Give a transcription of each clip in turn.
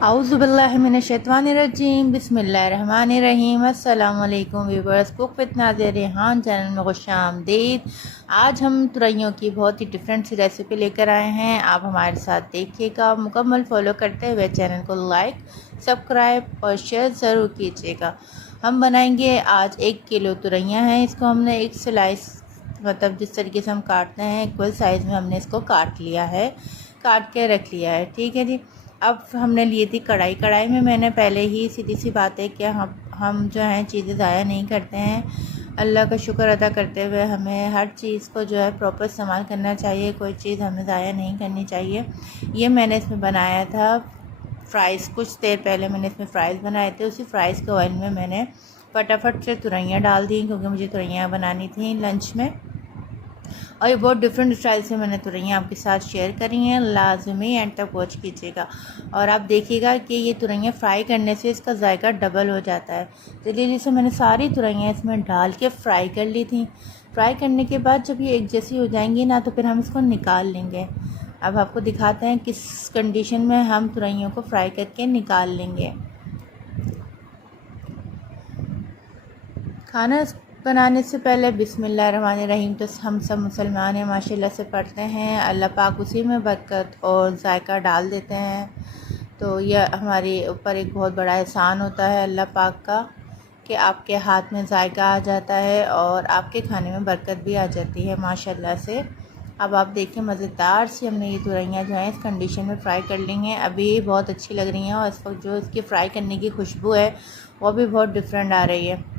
औज़ुबिल्लाहिमिनश्शैतानिर्रजीम बिस्मिल्लाहिर्रहमानिर्रहीम। अस्सलामु अलैकुम viewers, cook with Nazia Rehan channel में खुशामदीद। आज हम तुरैयों की बहुत ही डिफरेंट सी रेसिपी लेकर आए हैं। आप हमारे साथ देखिएगा, मुकम्मल फॉलो करते हुए चैनल को लाइक, सब्सक्राइब और शेयर ज़रूर कीजिएगा। हम बनाएंगे आज 1 किलो तुरैयाँ हैं। इसको हमने एक स्लाइस मतलब जिस तरीके से हम काटते हैं इक्वल साइज़ में हमने इसको काट लिया है, काट के रख लिया है। ठीक है जी। अब हमने लिए थी कढ़ाई में मैंने पहले ही सीधी सी बात है कि हम जो है चीज़ें ज़ाया नहीं करते हैं। अल्लाह का शुक्र अदा करते हुए हमें हर चीज़ को जो है प्रॉपर इस्तेमाल करना चाहिए, कोई चीज़ हमें ज़ाया नहीं करनी चाहिए। ये मैंने इसमें बनाया था फ्राइज़, कुछ देर पहले मैंने इसमें फ़्राइज़ बनाए थे। उसी फ्राइज़ के ऑयल में मैंने फटाफट से तुरैयाँ डाल दी क्योंकि मुझे तुरैयाँ बनानी थी लंच में। और ये बहुत डिफरेंट स्टाइल से मैंने तुरैयाँ आपके साथ शेयर करी हैं। लाजमी एंड तक वॉच कीजिएगा और आप देखिएगा कि ये तुरैयाँ फ्राई करने से इसका जायका डबल हो जाता है। जल्दी से मैंने सारी तुरैयाँ इसमें डाल के फ्राई कर ली थी। फ्राई करने के बाद जब ये एक जैसी हो जाएंगी ना तो फिर हम इसको निकाल लेंगे। अब आपको दिखाते हैं किस कंडीशन में हम तुरैयों को फ्राई करके निकाल लेंगे। खाना बनाने से पहले बिस्मिल्लाहिर्रहमानिर्रहीम तो हम सब मुसलमान हैं माशाल्लाह से पढ़ते हैं। अल्लाह पाक उसी में बरकत और जायका डाल देते हैं। तो यह हमारे ऊपर एक बहुत बड़ा एहसान होता है अल्लाह पाक का कि आपके हाथ में जायका आ जाता है और आपके खाने में बरकत भी आ जाती है माशाल्लाह से। अब आप देखिए मज़ेदार सी हमने ये तुरैयाँ जो हैं इस कंडीशन में फ़्राई कर ली हैं। अभी बहुत अच्छी लग रही हैं और इस वक्त जो इसकी फ़्राई करने की खुशबू है वो भी बहुत डिफरेंट आ रही है।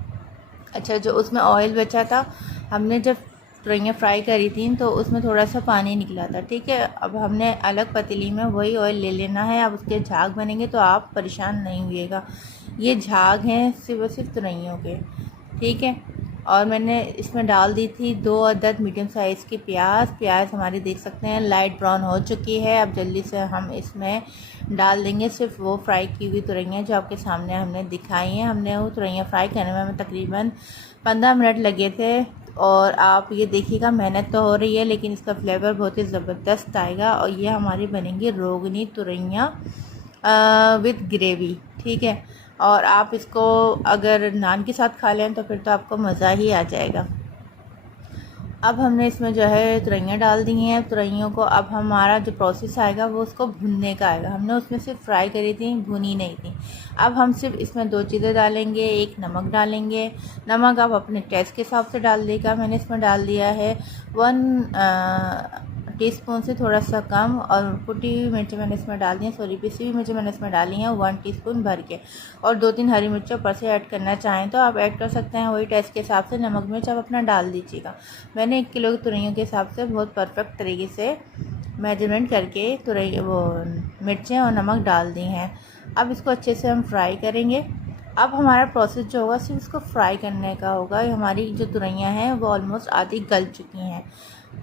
अच्छा, जो उसमें ऑयल बचा था, हमने जब तुरैयाँ फ्राई करी थी तो उसमें थोड़ा सा पानी निकला था। ठीक है, अब हमने अलग पतीली में वही ऑयल ले लेना है। अब उसके झाग बनेंगे तो आप परेशान नहीं हुइएगा। ये झाग हैं सिर्फ तुरैयों के। ठीक है, और मैंने इसमें डाल दी थी 2 अदद मीडियम साइज़ की प्याज हमारी देख सकते हैं लाइट ब्राउन हो चुकी है। अब जल्दी से हम इसमें डाल देंगे सिर्फ वो फ्राई की हुई तुरैयाँ जो आपके सामने हमने दिखाई हैं। हमने वो तुरैयाँ फ्राई करने में हमें तकरीबन 15 मिनट लगे थे। और आप ये देखिएगा मेहनत तो हो रही है लेकिन इसका फ्लेवर बहुत ही ज़बरदस्त आएगा। और ये हमारी बनेंगी रोगनी तुरैयाँ विद ग्रेवी। ठीक है, और आप इसको अगर नान के साथ खा लें तो फिर तो आपको मज़ा ही आ जाएगा। अब हमने इसमें जो है तुरैयाँ डाल दी हैं। तुरैयों को अब हमारा जो प्रोसेस आएगा वो उसको भुनने का आएगा। हमने उसमें सिर्फ फ्राई करी थी, भुनी नहीं थी। अब हम सिर्फ इसमें 2 चीज़ें डालेंगे। एक नमक डालेंगे, नमक आप अपने टेस्ट के हिसाब से डाल देगा। मैंने इसमें डाल दिया है 1 टीस्पून से थोड़ा सा कम। और कुटी हुई मिर्च मैंने इसमें डाल दी हैं, सॉरी पिसी हुई मिर्च मैंने इसमें डाली हैं 1 टीस्पून भर के। और 2-3 हरी मिर्च ऊपर से ऐड करना चाहें तो आप ऐड कर सकते हैं, वही टेस्ट के हिसाब से नमक मिर्च आप अपना डाल दीजिएगा। मैंने 1 किलो की तुरैयों के हिसाब से बहुत परफेक्ट तरीके से मेजरमेंट करके वो मिर्चें और नमक डाल दी हैं। अब इसको अच्छे से हम फ्राई करेंगे। अब हमारा प्रोसेस जो होगा सिर्फ इसको फ्राई करने का होगा। हमारी जो तुरैयाँ हैं वो ऑलमोस्ट आधी गल चुकी हैं।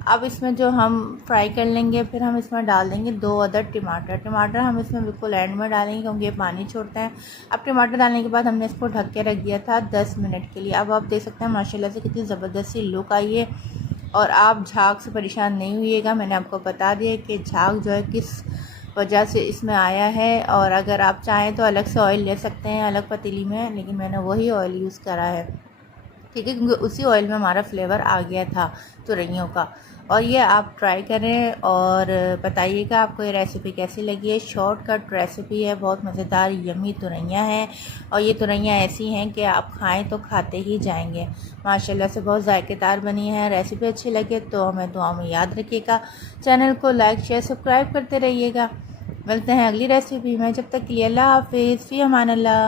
अब इसमें जो हम फ्राई कर लेंगे फिर हम इसमें डाल देंगे 2 अदद टमाटर हम इसमें बिल्कुल एंड में डालेंगे क्योंकि ये पानी छोड़ते हैं। अब टमाटर डालने के बाद हमने इसको ढक के रख दिया था 10 मिनट के लिए। अब आप देख सकते हैं माशाल्लाह से कितनी ज़बरदस्त सी लुक आई है। और आप झाग से परेशान नहीं हुइएगा, मैंने आपको बता दिया कि झाग जो है किस वजह से इसमें आया है। और अगर आप चाहें तो अलग से ऑयल ले सकते हैं अलग पतीली में, लेकिन मैंने वही ऑयल यूज़ करा है। ठीक है, क्योंकि उसी ऑयल में हमारा फ्लेवर आ गया था तुरैयों का। और ये आप ट्राई करें और बताइएगा आपको ये रेसिपी कैसी लगी है। शॉर्टकट रेसिपी है, बहुत मज़ेदार यम्मी तुरैयाँ हैं। और ये तुरैयाँ ऐसी हैं कि आप खाएं तो खाते ही जाएंगे। माशाल्लाह से बहुत जायकेदार बनी है। रेसिपी अच्छी लगे तो हमें दुआ में याद रखिएगा। चैनल को लाइक शेयर सब्सक्राइब करते रहिएगा। मिलते हैं अगली रेसिपी में, जब तक के लिए अल्लाह हाफिज़, फ़ी अमान अल्लाह।